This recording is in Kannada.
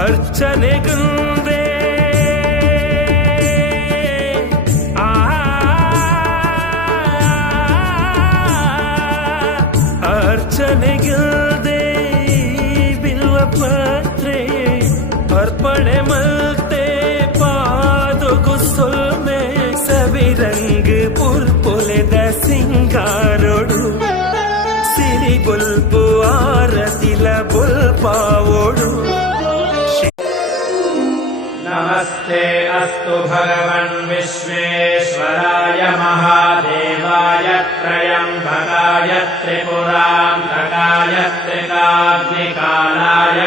ಅರ್ಚನೆಗುಂದೆ ಅರ್ಚನೆಗುಂದೆ ಬಿಲ್ವ ಪತ್ರೆ ಅರ್ಪಣೆ ಮಲ್ತೆ ಪಾದೊಗು ಸೊಲ್ಮೆ ಸವಿರಂಗ್ ಪುರ್ಪೊಲೆದ ಸಿಂಗಾರೊಡು ಸಿರಿ ಬುಲ್ಪು ಆರತಿಲ ಬುಲ್ಪಾವೋಡು. ನಮಸ್ತೆ ಅಸ್ತು ಭಗವನ್ ವಿಶ್ವೇಶ್ವರಾಯ ಮಹಾದೇವಾಯ ತ್ರಯಂಬಕಾಯ ತ್ರಿಪುರಾಂತಕಾಯ ತ್ರಿಕಾಗ್ನಿಕಾಲಾಯ